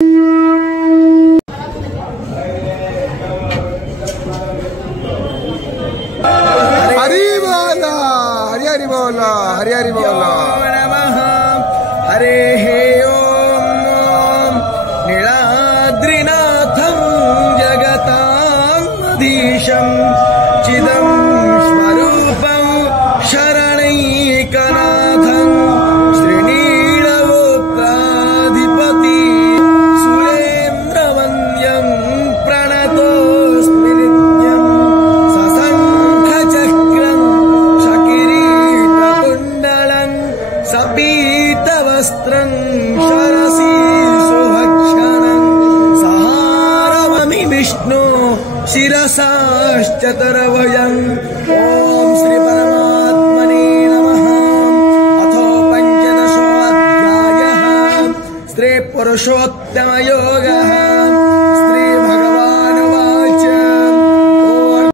हरि हरि बोल नमः हरे ओम नीलाद्रिनाथं जगतामधीशं चिदं स्वरूपं शरणैकनाथं श्रीनीलवोक्ताधिपति सुरेन्द्रवन्द्यं प्रणतोऽस्मि नित्यं सशङ्खचक्रं सकिरीटकुण्डलं सपीतवस्त्रं शरसी सुभक्षणं सहारममि विष्णु शिरसाश्चतुर्भुजं ओम श्री परमात्मने नमः। अथो पंचदशोऽध्यायः स्त्री पुरुषोत्तम योगः।